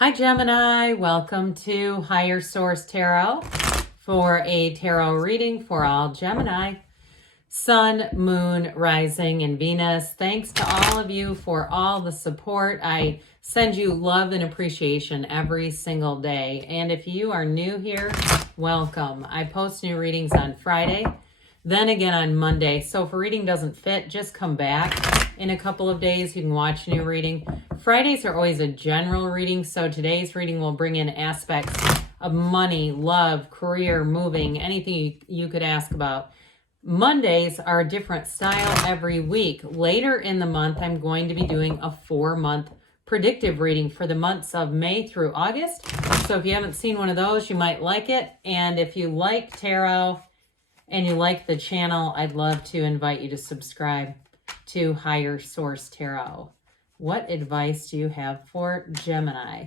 Hi Gemini, welcome to Higher Source Tarot for a tarot reading for all Gemini, Sun, Moon, Rising, and Venus. Thanks to all of you for all the support. I send you love and appreciation every single day. And if you are new here, welcome. I post new readings on Friday, then again on Monday. So if a reading doesn't fit, just come back in a couple of days. You can watch a new reading. Fridays are always a general reading, so today's reading will bring in aspects of money, love, career, moving, anything you could ask about. Mondays are a different style every week. Later in the month, I'm going to be doing a 4-month predictive reading for the months of May through August. So if you haven't seen one of those, you might like it. And if you like tarot and you like the channel, I'd love to invite you to subscribe to Higher Source Tarot. What advice do you have for Gemini?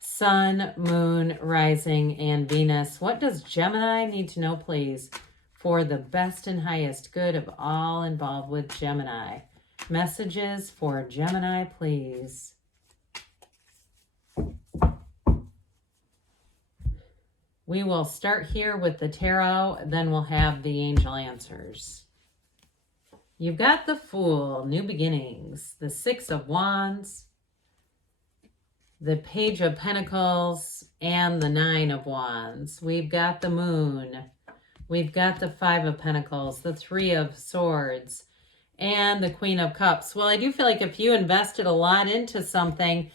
Sun, Moon, Rising, and Venus. What does Gemini need to know, please, for the best and highest good of all involved with Gemini? Messages for Gemini, please. We will start here with the tarot, then we'll have the angel answers. You've got the Fool, new beginnings, the Six of Wands, the Page of Pentacles, and the Nine of Wands. We've got the Moon. We've got the Five of Pentacles, the Three of Swords, and the Queen of Cups. Well, I do feel like if you invested a lot into something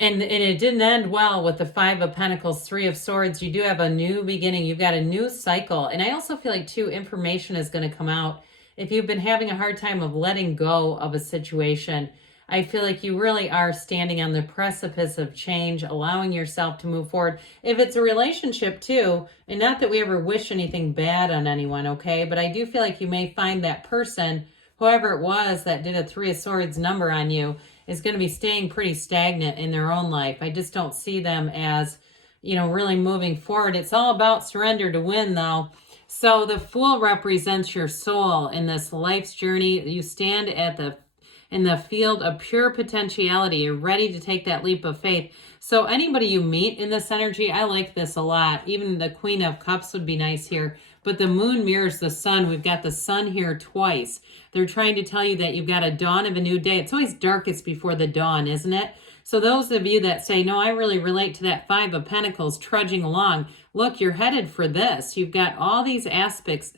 and it didn't end well with the Five of Pentacles, Three of Swords, you do have a new beginning. You've got a new cycle. And I also feel like, too, information is going to come out. If you've been having a hard time of letting go of a situation, I feel like you really are standing on the precipice of change, allowing yourself to move forward. If it's a relationship too, and not that we ever wish anything bad on anyone, okay? But I do feel like you may find that person, whoever it was that did a Three of Swords number on you, is going to be staying pretty stagnant in their own life. I just don't see them as, really moving forward. It's all about surrender to win, though. So the Fool represents your soul in this life's journey. You stand in the field of pure potentiality. You're ready to take that leap of faith. So anybody you meet in this energy, I like this a lot. Even the Queen of Cups would be nice here. But the Moon mirrors the Sun. We've got the Sun here twice. They're trying to tell you that you've got a dawn of a new day. It's always darkest before the dawn, isn't it? So those of you that say, no, I really relate to that Five of Pentacles trudging along, look, you're headed for this. You've got all these aspects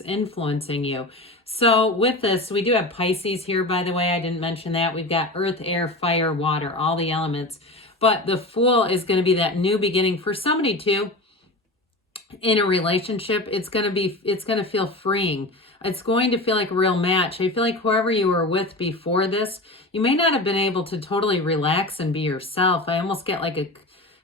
influencing you. So with this, we do have Pisces here, by the way. I didn't mention that. We've got earth, air, fire, water, all the elements. But the Fool is going to be that new beginning for somebody too. In a relationship, it's going to feel freeing. It's going to feel like a real match. I feel like whoever you were with before this, you may not have been able to totally relax and be yourself. I almost get like a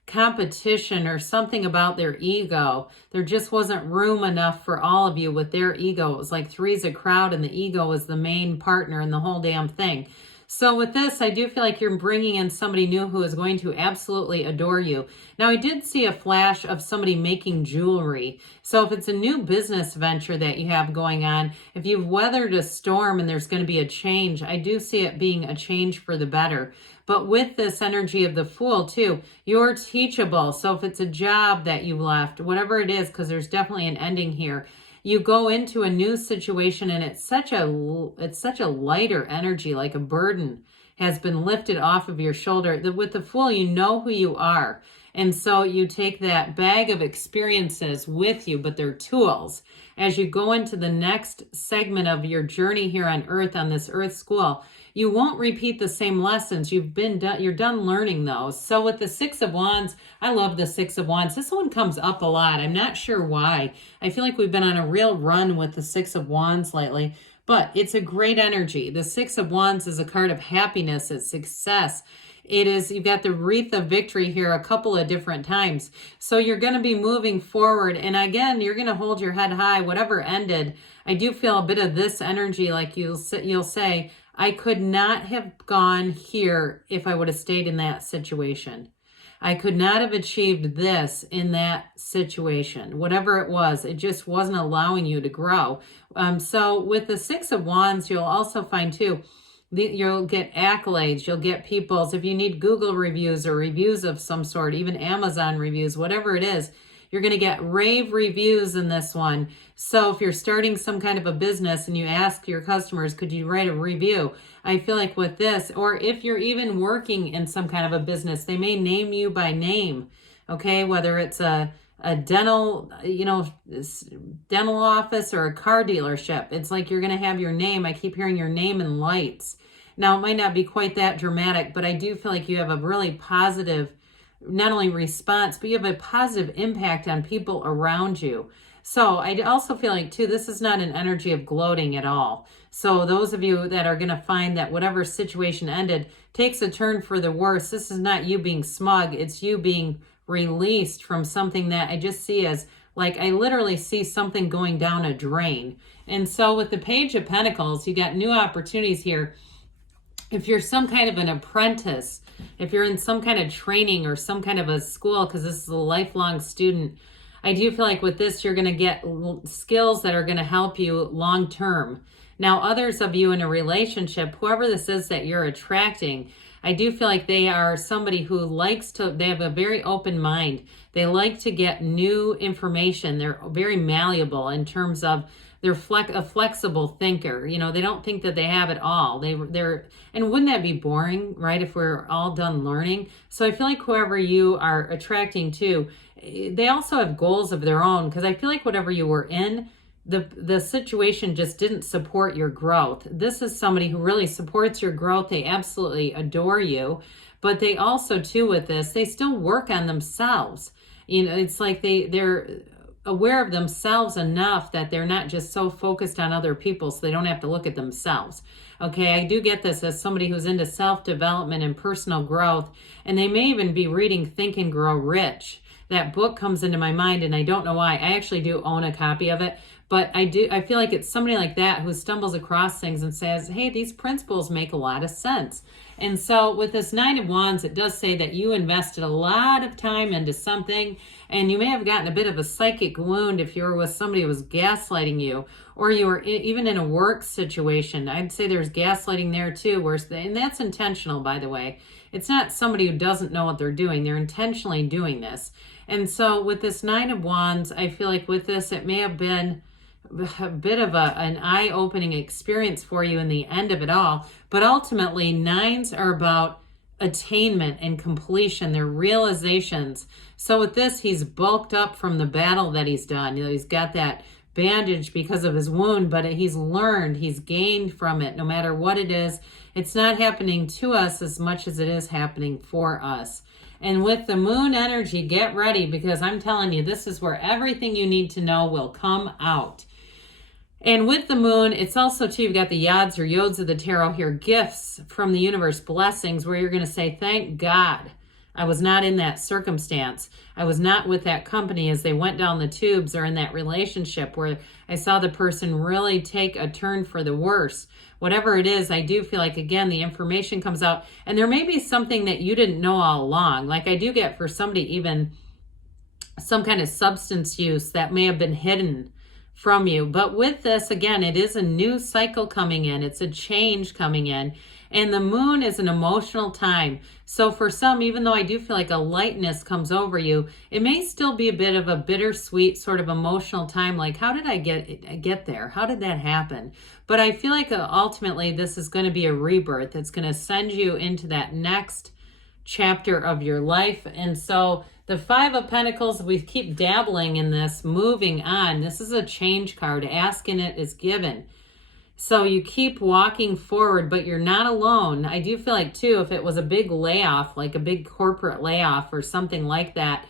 competition or something about their ego. There just wasn't room enough for all of you with their ego. It was like three's a crowd and the ego was the main partner in the whole damn thing. So with this, I do feel like you're bringing in somebody new who is going to absolutely adore you. Now, I did see a flash of somebody making jewelry. So if it's a new business venture that you have going on, if you've weathered a storm and there's going to be a change, I do see it being a change for the better. But with this energy of the Fool too, you're teachable. So if it's a job that you left, whatever it is, because there's definitely an ending here, you go into a new situation and it's such a lighter energy, like a burden has been lifted off of your shoulder. With the Fool, you know who you are. And so you take that bag of experiences with you, but they're tools. As you go into the next segment of your journey here on Earth, on this Earth school, you won't repeat the same lessons. You're done learning those. So with the Six of Wands, I love the Six of Wands. This one comes up a lot. I'm not sure why. I feel like we've been on a real run with the Six of Wands lately, but it's a great energy. The Six of Wands is a card of happiness, it's success. You've got the wreath of victory here a couple of different times. So you're going to be moving forward. And again, you're going to hold your head high, whatever ended. I do feel a bit of this energy, like you'll say, I could not have gone here if I would have stayed in that situation. I could not have achieved this in that situation. Whatever it was, it just wasn't allowing you to grow. So with the Six of Wands, you'll also find too, You'll get accolades. You'll get people's, if you need Google reviews or reviews of some sort, even Amazon reviews, whatever it is, you're going to get rave reviews in this one. So if you're starting some kind of a business and you ask your customers, could you write a review? I feel like with this, or if you're even working in some kind of a business, they may name you by name. Okay, whether it's a dental, dental office or a car dealership. It's like you're going to have your name. I keep hearing your name in lights. Now, it might not be quite that dramatic, but I do feel like you have a really positive, not only response, but you have a positive impact on people around you. So I also feel like, too, this is not an energy of gloating at all. So those of you that are going to find that whatever situation ended takes a turn for the worse, this is not you being smug. It's you being released from something that I just see as, like, I literally see something going down a drain. And so with the Page of Pentacles, you got new opportunities here. If you're some kind of an apprentice, if you're in some kind of training or some kind of a school, because this is a lifelong student, I do feel like with this, you're going to get skills that are going to help you long term. Now, others of you in a relationship, whoever this is that you're attracting, I do feel like they are somebody who they have a very open mind. They like to get new information. They're very malleable in terms of they're a flexible thinker. They don't think that they have it all. And wouldn't that be boring, right? If we're all done learning. So I feel like whoever you are attracting to, they also have goals of their own, because I feel like whatever you were in, the situation just didn't support your growth. This is somebody who really supports your growth. They absolutely adore you, but they also, too, with this, they still work on themselves. It's like they're aware of themselves enough that they're not just so focused on other people so they don't have to look at themselves. Okay, I do get this as somebody who's into self-development and personal growth, and they may even be reading Think and Grow Rich. That book comes into my mind, and I don't know why. I actually do own a copy of it. But I feel like it's somebody like that who stumbles across things and says, hey, these principles make a lot of sense. And so with this Nine of Wands, it does say that you invested a lot of time into something, and you may have gotten a bit of a psychic wound if you were with somebody who was gaslighting you, or you were even in a work situation. I'd say there's gaslighting there too, and that's intentional, by the way. It's not somebody who doesn't know what they're doing. They're intentionally doing this. And so with this Nine of Wands, I feel like with this, it may have been a bit of an eye-opening experience for you in the end of it all. But ultimately, nines are about attainment and completion. They're realizations. So with this, he's bulked up from the battle that he's done. He's got that bandage because of his wound, but he's learned, he's gained from it. No matter what it is, it's not happening to us as much as it is happening for us. And with the moon energy, get ready, because I'm telling you, this is where everything you need to know will come out. And with the moon, it's also, too, you've got the yods or yods of the tarot here, gifts from the universe, blessings, where you're going to say, thank God I was not in that circumstance. I was not with that company as they went down the tubes, or in that relationship where I saw the person really take a turn for the worse. Whatever it is, I do feel like, again, the information comes out, and there may be something that you didn't know all along. Like I do get for somebody, even some kind of substance use that may have been hidden from you. But with this, again, it is a new cycle coming in. It's a change coming in. And the moon is an emotional time. So for some, even though I do feel like a lightness comes over you, it may still be a bit of a bittersweet sort of emotional time. Like, how did I get there? How did that happen? But I feel like ultimately this is going to be a rebirth. It's going to send you into that next chapter of your life. And so the Five of Pentacles, we keep dabbling in this, moving on. This is a change card. Ask and it is given. So you keep walking forward, but you're not alone. I do feel like, too, if it was a big layoff, like a big corporate layoff or something like that,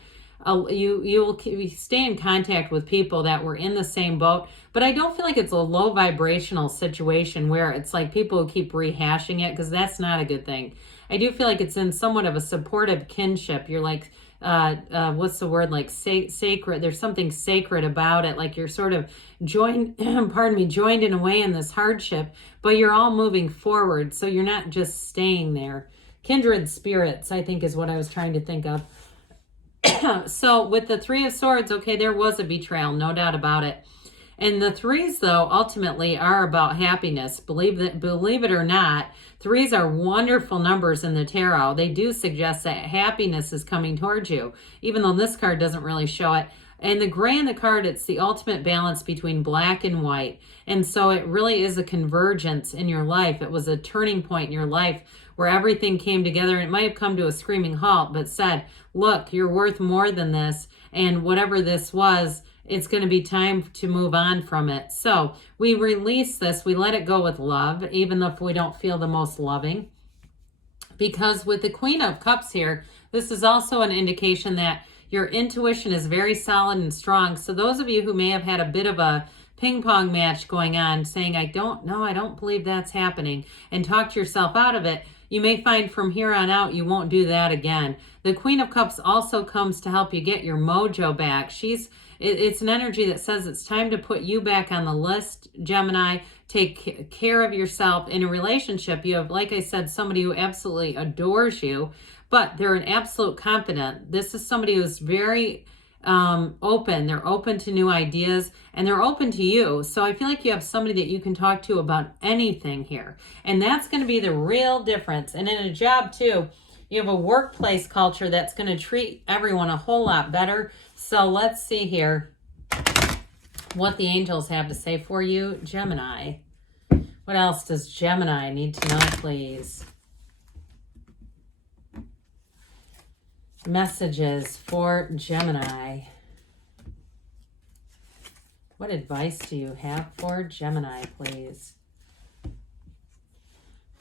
you stay in contact with people that were in the same boat. But I don't feel like it's a low vibrational situation where it's like people who keep rehashing it, because that's not a good thing. I do feel like it's in somewhat of a supportive kinship. You're like, what's the word, like sacred. There's something sacred about it. Like you're sort of joined in a way in this hardship, but you're all moving forward. So you're not just staying there. Kindred spirits, I think, is what I was trying to think of. So with the Three of Swords, okay, there was a betrayal, no doubt about it. And the threes, though, ultimately are about happiness. Believe it or not, threes are wonderful numbers in the tarot. They do suggest that happiness is coming towards you, even though this card doesn't really show it. And the gray in the card, it's the ultimate balance between black and white. And so it really is a convergence in your life. It was a turning point in your life where everything came together, and it might have come to a screaming halt, but said, look, you're worth more than this. And whatever this was, it's going to be time to move on from it. So we release this. We let it go with love, even if we don't feel the most loving. Because with the Queen of Cups here, this is also an indication that your intuition is very solid and strong. So those of you who may have had a bit of a ping pong match going on, saying, I don't know, I don't believe that's happening, and talk yourself out of it, you may find from here on out you won't do that again. The Queen of Cups also comes to help you get your mojo back. It's an energy that says it's time to put you back on the list, Gemini. Take care of yourself. In a relationship, you have, like I said, somebody who absolutely adores you, but they're an absolute confidant. This is somebody who's very open. They're open to new ideas, and they're open to you. So I feel like you have somebody that you can talk to about anything here. And that's going to be the real difference. And in a job too, you have a workplace culture that's going to treat everyone a whole lot better. So let's see here what the angels have to say for you, Gemini. What else does Gemini need to know, please? Messages for Gemini. What advice do you have for Gemini, please?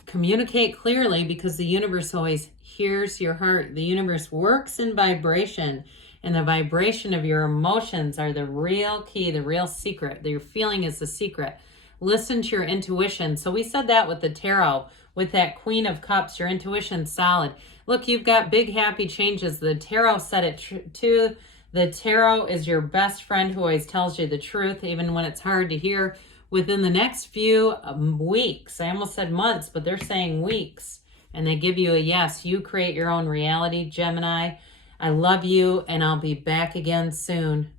Communicate clearly, because the universe always hears your heart. The universe works in vibration, and the vibration of your emotions are the real key, the real secret. Your feeling is the secret. Listen to your intuition. So we said that with the tarot, with that Queen of Cups, your intuition's solid. Look, you've got big happy changes. The tarot said it too. The tarot is your best friend who always tells you the truth, even when it's hard to hear. Within the next few weeks, I almost said months, but they're saying weeks, and they give you a yes. You create your own reality, Gemini. I love you, and I'll be back again soon.